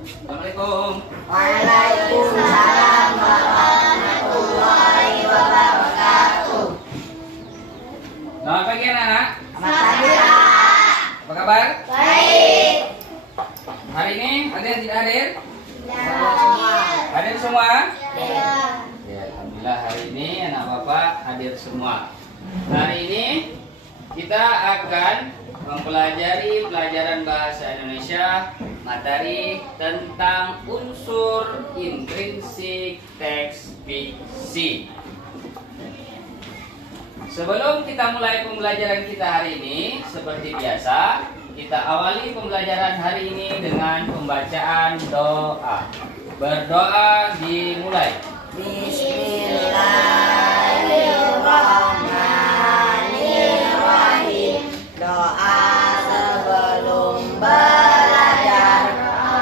Assalamualaikum. Waalaikumsalam warahmatullahi wabarakatuh. Selamat pagi anak-anak. Selamat pagi, Pak. Apa kabar? Baik. Hari ini ada yang tidak hadir? Ya. Hadir semua? Ya. Ya, alhamdulillah hari ini anak bapak hadir semua. Hari ini kita akan mempelajari pelajaran bahasa Indonesia materi tentang unsur intrinsik teks fiksi. Sebelum kita mulai pembelajaran kita hari ini, seperti biasa, kita awali pembelajaran hari ini dengan pembacaan doa. Berdoa dimulai. Bismillahirrahmanirrahim. Doa sebelum belajar.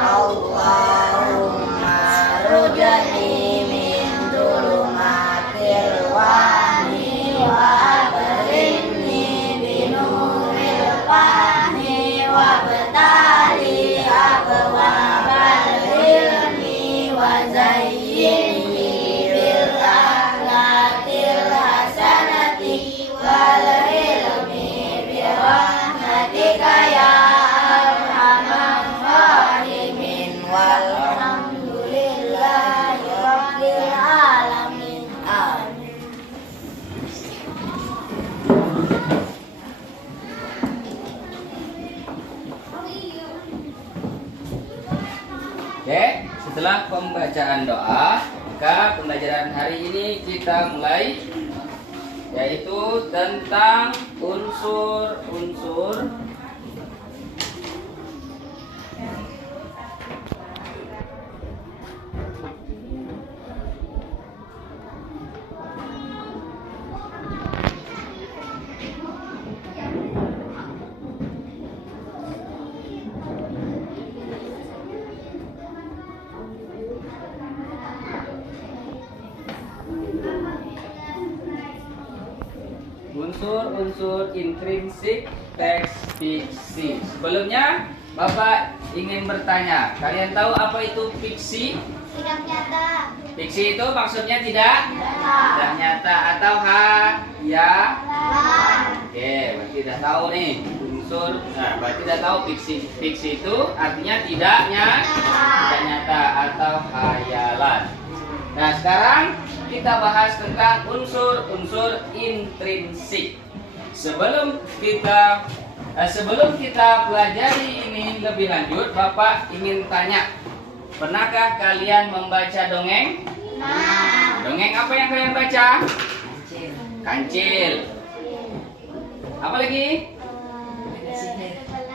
Allahumma rujani min zulumatil wahmi wa abrinni binuril fahmi wa betali abwabal ilmi wa zayyinni bil akhlaqil hasanati wal ilmi bi rahmatika ya arhamar rahimin walhamdulillahi rabbil alamin. Amin. Oke, setelah pembacaan doa, maka pembelajaran hari ini kita mulai, yaitu tentang unsur-unsur unsur-unsur intrinsik teks fiksi. Sebelumnya, Bapak ingin bertanya, kalian tahu apa itu fiksi? Tidak nyata. Fiksi itu maksudnya tidak nyata atau ya. Oke, berarti tidak tahu nih unsur. Nah, berarti tidak tahu fiksi itu artinya tidak nyata atau hayalan. Nah, sekarang kita bahas tentang unsur-unsur intrinsik. Sebelum kita pelajari ini lebih lanjut, Bapak ingin tanya, pernahkah kalian membaca dongeng? Dongeng apa yang kalian baca? Kancil. Apa lagi?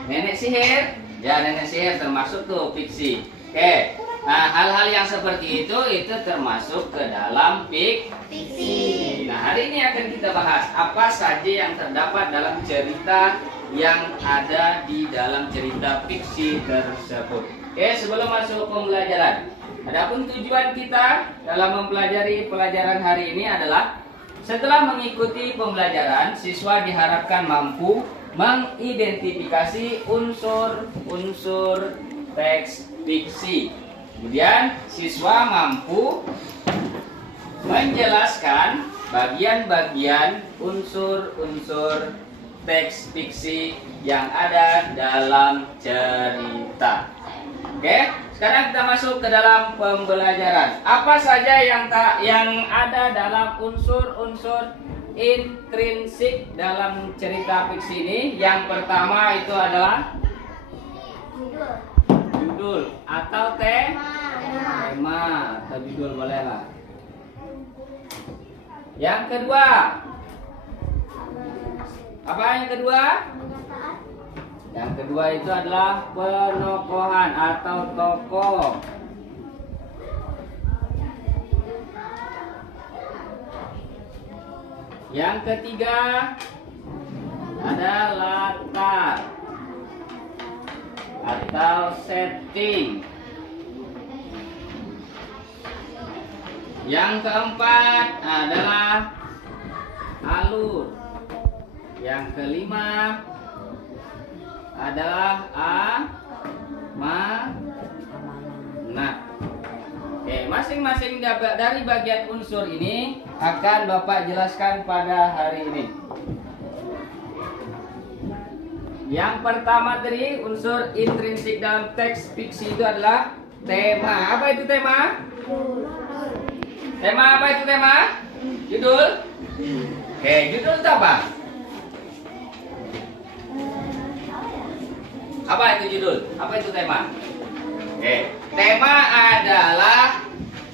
Nenek sihir. Ya, nenek sihir termasuk tuh fiksi. Oke. Nah, hal-hal yang seperti itu termasuk ke dalam fiksi. Nah, hari ini akan kita bahas apa saja yang terdapat dalam cerita yang ada di dalam cerita fiksi tersebut. Oke, sebelum masuk pembelajaran, adapun tujuan kita dalam mempelajari pelajaran hari ini adalah setelah mengikuti pembelajaran, siswa diharapkan mampu mengidentifikasi unsur-unsur teks fiksi. Kemudian siswa mampu menjelaskan bagian-bagian unsur-unsur teks fiksi yang ada dalam cerita. Oke, sekarang kita masuk ke dalam pembelajaran. Apa saja yang ada dalam unsur-unsur intrinsik dalam cerita fiksi ini? Yang pertama itu adalah judul atau tema atau judul boleh lah. Yang kedua, apa yang kedua? Yang kedua itu adalah penokohan atau tokoh. Yang ketiga ada latar atau setting. Yang keempat adalah alur. Yang kelima adalah masing-masing dari bagian unsur ini akan Bapak jelaskan pada hari ini. Yang pertama tadi unsur intrinsik dalam teks fiksi itu adalah tema. Apa itu tema? Tema apa itu tema? Judul? Oke, judul itu apa? Apa itu judul? Apa itu tema? Oke, tema adalah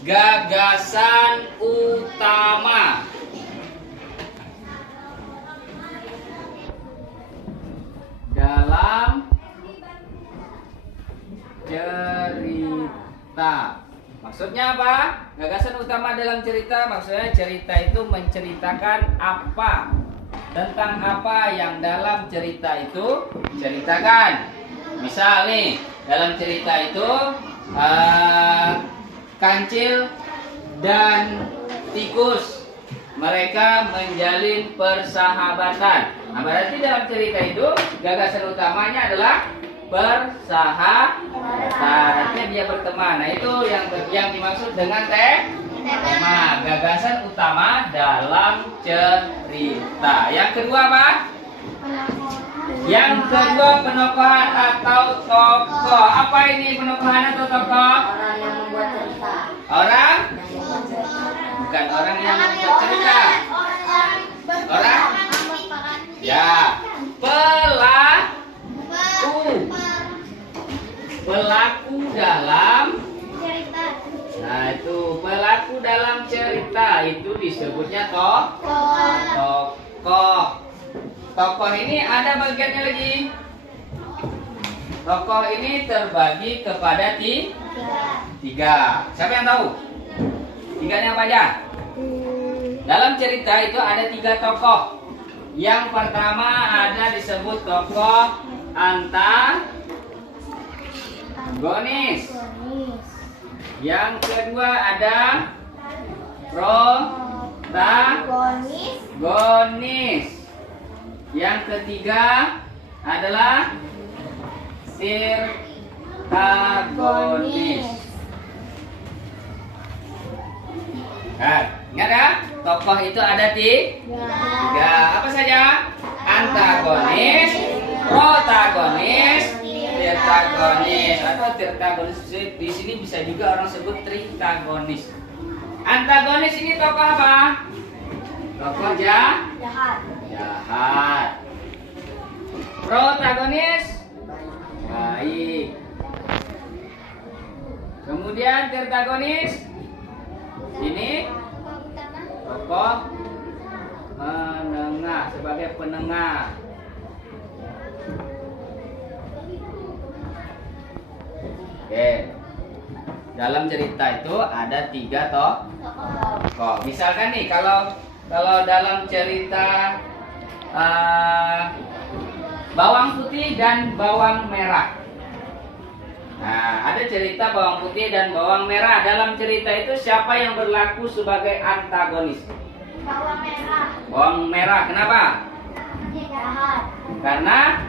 gagasan utama. Dalam cerita. Maksudnya apa? Gagasan utama dalam cerita, maksudnya cerita itu menceritakan apa, tentang apa yang dalam cerita itu ceritakan. Misal nih, dalam cerita itu kancil dan tikus mereka menjalin persahabatan. Nah, berarti dalam cerita itu gagasan utamanya adalah persahabatan. Artinya dia berteman. Nah, itu yang dimaksud dengan tema, gagasan utama dalam cerita. Yang kedua apa? Yang kedua penokohan atau tokoh. Apa ini penokohan atau tokoh? Orang yang membuat cerita. Orang? Yang membuat cerita. Bukan orang yang membuat cerita. Orang? Ya. Pelaku dalam. Nah, itu pelaku dalam cerita itu disebutnya tokoh. Tokoh ini ada bagiannya lagi. Tokoh ini terbagi kepada tiga. Siapa yang tahu? Tiganya apa aja? Dalam cerita itu ada 3 tokoh. Yang pertama ada disebut tokoh antagonis. Yang kedua ada protagonis. Yang ketiga adalah sirtagonis. Nah, ingat ya, tokoh itu ada 3. Apa saja? Antagonis, protagonis, sirtagonis. Atau sirtagonis di sini bisa juga orang sebut tritagonis. Antagonis ini tokoh apa? Tokoh jahat. Protagonis baik. Kemudian sirtagonis ini tokoh menengah, sebagai penengah. Oke. Dalam cerita itu ada 3 tokoh. Misalkan nih kalau dalam cerita bawang putih dan bawang merah. Nah, ada cerita bawang putih dan bawang merah. Dalam cerita itu siapa yang berlaku sebagai antagonis? Bawang merah. Kenapa? Karena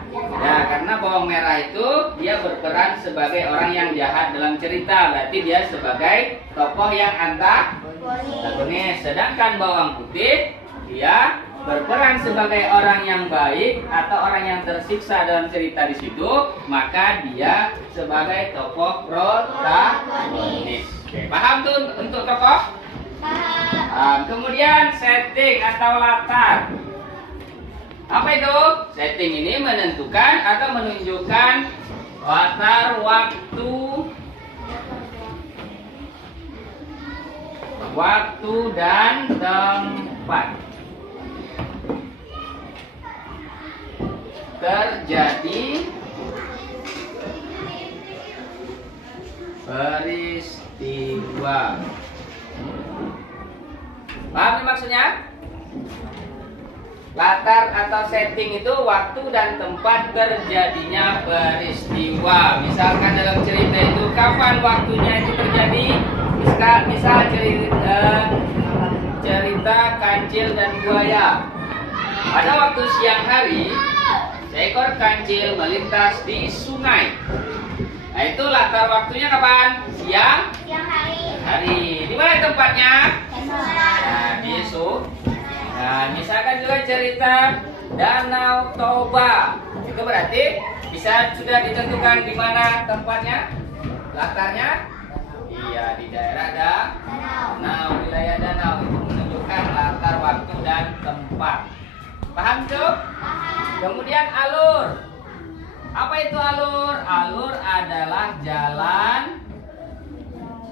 bawang merah itu dia berperan sebagai orang yang jahat dalam cerita. Berarti dia sebagai tokoh yang antagonis. Sedangkan bawang putih dia berperan sebagai orang yang baik atau orang yang tersiksa dalam cerita di situ, maka dia sebagai tokoh protagonis. Oke, paham tuh untuk tokoh? Paham. Kemudian setting atau latar. Apa itu? Setting ini menentukan atau menunjukkan latar waktu dan tempat terjadi peristiwa. Paham nih maksudnya? Latar atau setting itu waktu dan tempat terjadinya peristiwa. Misalkan dalam cerita itu kapan waktunya itu terjadi? Misal cerita kancil dan buaya. Pada waktu siang hari, seekor kancil melintas di sungai. Nah, itu latar waktunya kapan? Siang Hari. Di mana tempatnya? Nah, besok. Nah, misalkan juga cerita Danau Toba. Itu berarti bisa sudah ditentukan di mana tempatnya, latarnya. Iya, di daerah danau, wilayah danau itu menunjukkan latar waktu dan tempat. Paham tuh? Kemudian alur. Apa itu alur? Alur adalah jalan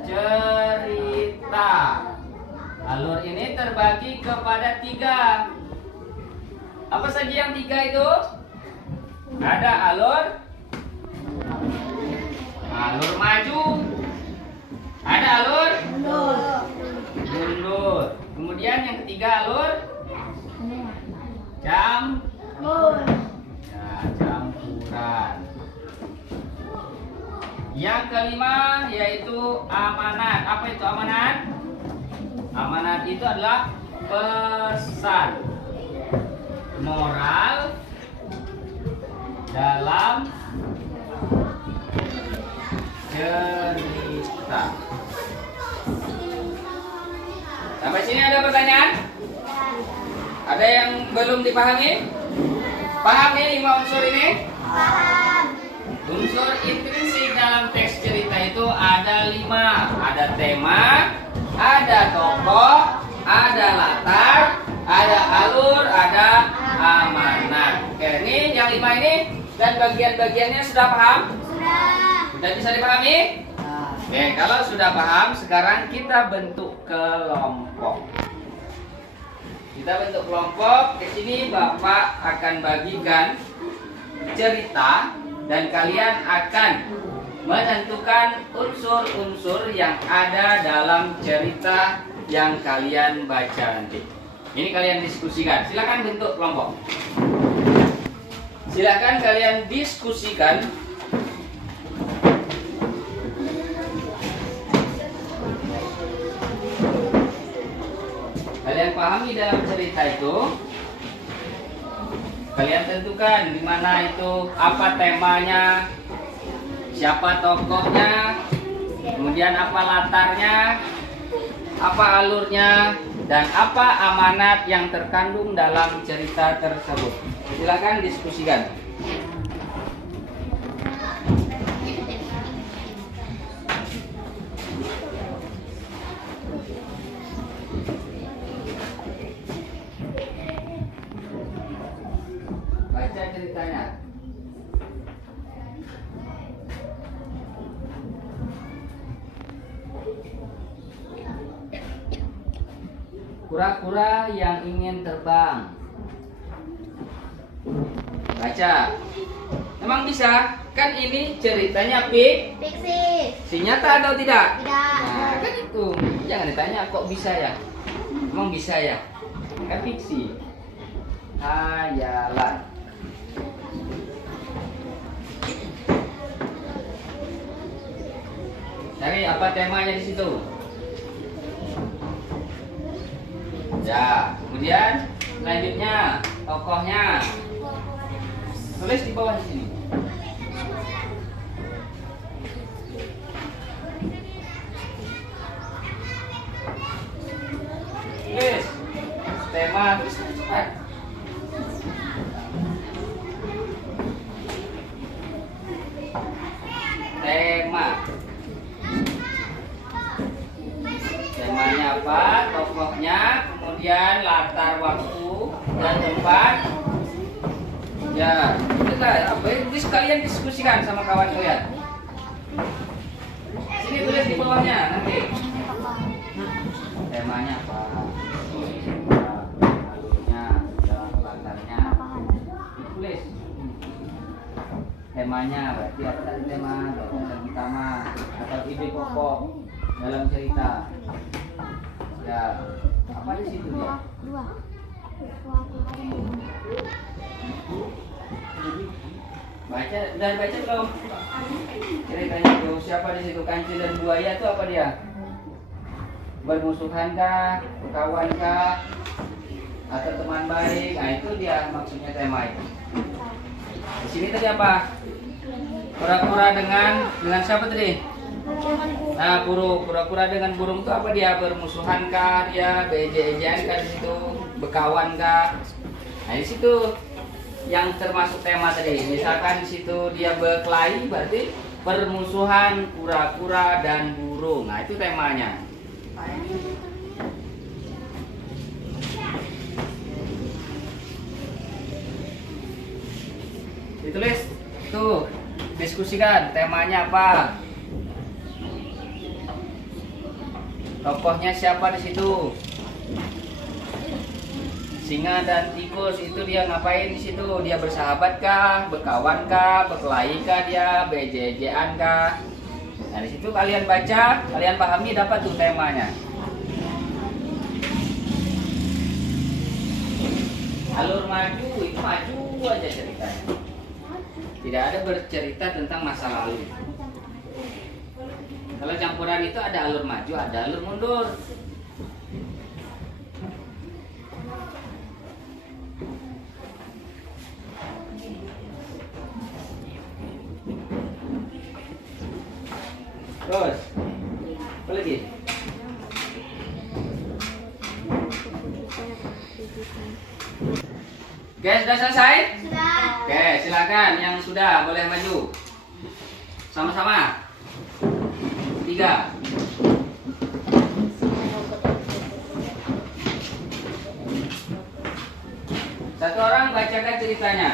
cerita. Alur ini terbagi kepada 3. Apa saja yang 3 itu? Ada alur maju, ada alur mundur. Kemudian yang ketiga alur campuran. Yang kelima yaitu amanat. Apa itu amanat? Amanat itu adalah pesan moral dalam cerita. Sampai sini ada pertanyaan? Ada yang belum dipahami? Paham nih 5 unsur ini? Paham. Unsur intrinsik dalam teks cerita itu ada 5. Ada tema, ada tokoh, ada latar, ada alur, ada amanat. Oke, ini yang 5 ini dan bagian-bagiannya sudah paham? Sudah bisa dipahami? Oke, kalau sudah paham, sekarang kita bentuk kelompok. Kita bentuk kelompok. Di sini Bapak akan bagikan cerita dan kalian akan menentukan unsur-unsur yang ada dalam cerita yang kalian baca nanti. Ini kalian diskusikan. Silakan bentuk kelompok. Silakan kalian diskusikan. Kalian pahami dalam cerita itu. Kalian tentukan di mana itu, apa temanya, siapa tokohnya, kemudian apa latarnya, apa alurnya, dan apa amanat yang terkandung dalam cerita tersebut. Silakan diskusikan. Baca ceritanya. Kura-kura yang ingin terbang. Baca. Emang bisa? Kan ini ceritanya Fiksi. si nyata atau tidak? Tidak. Nah, kan itu. Jangan ditanya kok bisa ya. Emang bisa ya? Kan fiksi. Hayalan. Cari apa temanya di situ. Ya, kemudian selanjutnya tokohnya. Tulis di bawah sini. Tulis tema, tulis cepat. Tema. Temanya apa? Tokohnya, kemudian latar waktu dan tempat. Ya, itulah apa itu kalian diskusikan sama kawan kalian. Sini tulis di bawahnya nanti. Temanya apa? Alurnya, latarnya. Tulis. Temanya berarti apa tadi tema? Tokoh utama atau ide pokok dalam cerita. Ya, apa di situ dia? Baca, dan baca belum? Ceritanya itu siapa di situ? Kancil dan buaya itu apa dia? Bermusuhan kah? Kawan kah? Atau teman baik? Nah itu dia maksudnya tema itu. Di sini tadi apa? Kura-kura dengan siapa tadi? Nah, burung, pura-pura dengan burung itu apa dia? Bermusuhan kah? Dia beje-ejean kah di situ? Berkawan kah? Nah, di situ yang termasuk tema tadi. Misalkan di situ dia berkelahi, berarti permusuhan kura-kura dan burung. Nah, itu temanya. Ditulis tuh, diskusikan temanya apa? Tokohnya siapa di situ? Singa dan tikus itu dia ngapain di situ? Dia bersahabat kah? Berkawan kah? Berkelahi kah dia? Beje-ejean kah? Nah, di situ kalian baca, kalian pahami, dapat tuh temanya. Alur maju itu maju aja ceritanya. Tidak ada bercerita tentang masa lalu. Kalau campuran itu ada alur maju, ada alur mundur. Terus, apa lagi? Oke, sudah selesai? Sudah. Oke, silakan yang sudah boleh maju. Sama-sama. 3. Satu orang bacakan ceritanya.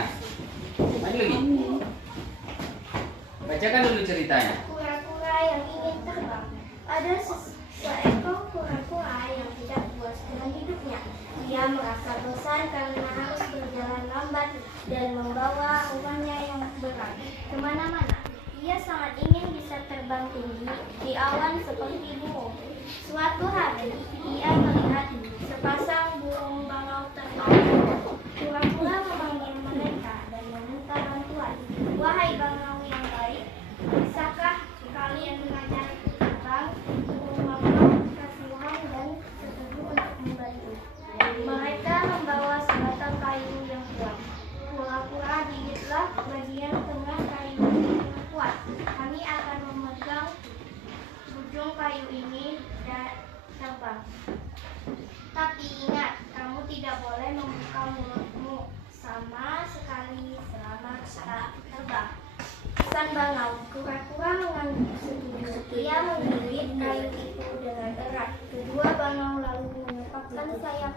Maju lagi. Bacakan dulu ceritanya. Kura-kura yang ingin terbang. Ada seekor kura-kura yang tidak puas dengan hidupnya. Ia merasa bosan karena harus berjalan lambat dan membawa rumahnya yang berat kemana-mana. Ia sangat ingin bisa terbang tinggi di awan seperti burung. Suatu hari, ia melihat sepasang burung bangau terbang. Kura-kura memanggil mereka dan meminta bantuan. Wahai bangau yang baik, bisakah kalian mengajariku terbang? Burung bangau kasihan dan setuju untuk membantu. Mereka membawa sebatang kayu yang kuat. Kura-kura gigitlah bagian tengah kayu yang kuat. Kami akan memegang ujung kayu ini dan terbang. Tapi ingat, kamu tidak boleh membuka mulutmu sama sekali selama kita terbang. Pesan bangau, kura-kura mengangguk setuju. Ia menggigit kayu itu dengan erat. Kedua bangau lalu mengepakkan sayap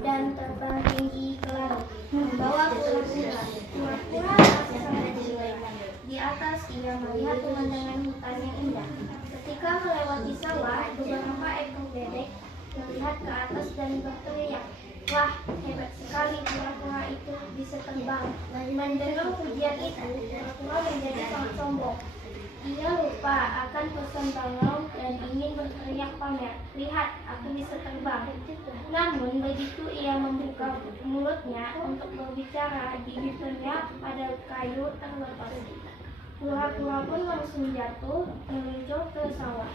dan terbang tinggi ke langit, membawa kura-kura. Kura-kura merasa sangat gembira. Di atas ia melihat pemandangan hutan yang indah. Ketika melewati sawah, beberapa ekor bebek melihat ke atas dan berteriak, "Wah, hebat sekali kura-kura itu bisa terbang." Mendengar pujian itu, kura-kura menjadi sangat sombong. Ia lupa akan pesan bangau dan ingin berteriak pamer, "Lihat, aku bisa terbang." Namun begitu ia membuka mulutnya untuk berbicara, gigitannya pada kayu terlepas. Kura-kura pun langsung jatuh meluncur ke sawah,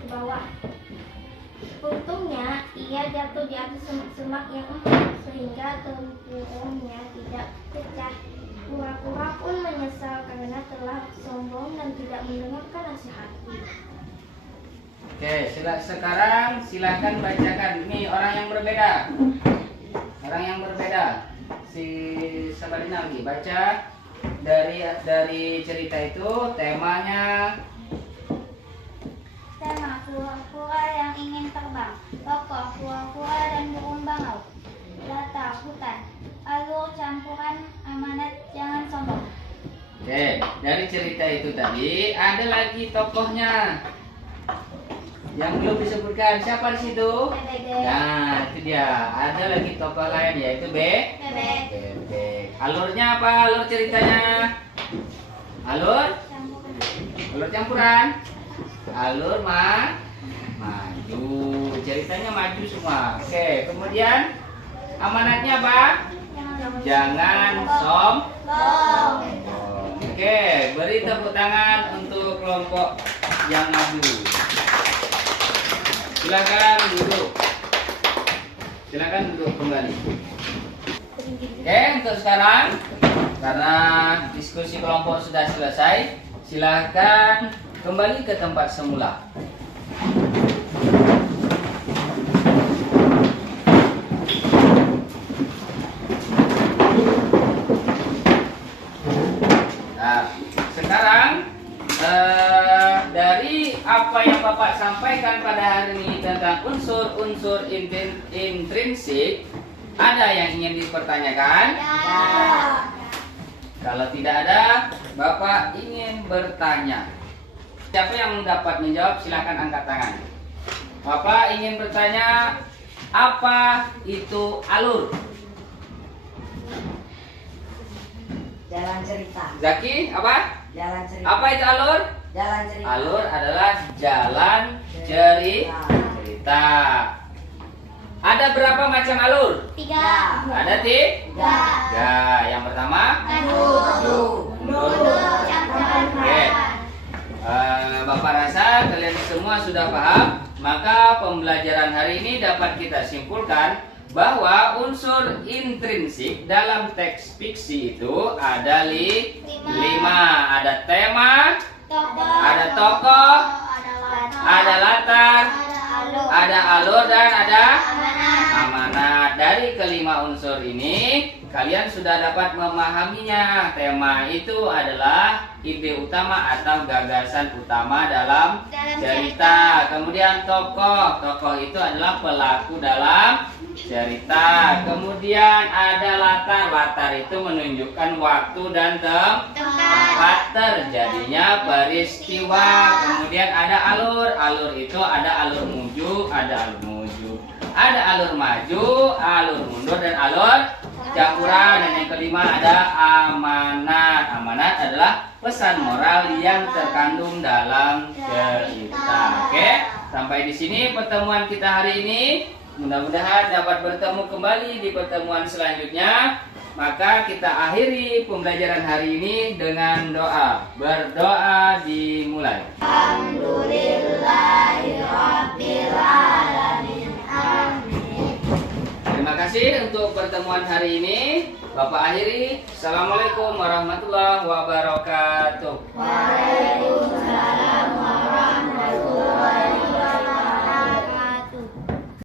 ke bawah. Untungnya ia jatuh di atas semak yang empuk sehingga tempurungnya tidak pecah. Kura-kura pun menyesal karena telah sombong dan tidak mendengarkan nasihat. Oke, sekarang silakan bacakan. Ini orang yang berbeda. Orang yang berbeda. Si Sabarina lagi baca dari cerita itu temanya. Tema kura-kura yang ingin terbang. Tokoh kura-kura dan burung bangau. Latar hutan. Alur campuran amanat jangan sombong. Oke, dari cerita itu tadi ada lagi tokohnya yang belum disebutkan. Siapa di situ? Bebek. Nah, itu dia. Ada lagi tokoh lain yaitu Bebek. Bebek. Alurnya apa? Alur ceritanya? Alur campuran. Alur maju. Ceritanya maju semua. Oke, kemudian amanatnya apa? Jangan sombong. Oke, beri tepuk tangan untuk kelompok yang maju. Silakan duduk. Silakan duduk kembali. Oke, untuk sekarang karena diskusi kelompok sudah selesai, silakan kembali ke tempat semula. Nah, sekarang dari apa yang Bapak sampaikan pada hari ini tentang unsur-unsur intrinsik, ada yang ingin dipertanyakan? Kalau tidak ada, Bapak ingin bertanya. Siapa yang dapat menjawab, silakan angkat tangan. Bapak ingin bertanya, apa itu alur? Jalan cerita. Zaki, apa? Jalan cerita. Apa itu alur? Jalan cerita. Alur adalah jalan cerita. Ada berapa macam alur? 3. Ada tiga. Yang pertama, mundur. Oke. Bapak rasa kalian semua sudah paham. Maka pembelajaran hari ini dapat kita simpulkan bahwa unsur intrinsik dalam teks fiksi itu ada 5. Ada tema, ada tokoh, ada latar, ada alur, dan ada amanat. Dari kelima unsur ini, kalian sudah dapat memahaminya. Tema itu adalah ide utama atau gagasan utama dalam cerita. Kemudian tokoh itu adalah pelaku dalam cerita. Kemudian ada latar itu menunjukkan waktu dan tempat terjadinya peristiwa. Kemudian ada alur itu ada alur menuju, ada alur maju, alur mundur, dan alur campuran. Dan yang kelima ada amanat adalah pesan moral yang terkandung dalam cerita. Oke, sampai di sini pertemuan kita hari ini. Mudah-mudahan dapat bertemu kembali di pertemuan selanjutnya. Maka kita akhiri pembelajaran hari ini dengan doa. Berdoa dimulai. Alhamdulillahirrabbilalamin. Terima kasih untuk pertemuan hari ini. Bapak akhiri. Assalamualaikum warahmatullahi wabarakatuh. Waalaikumsalam.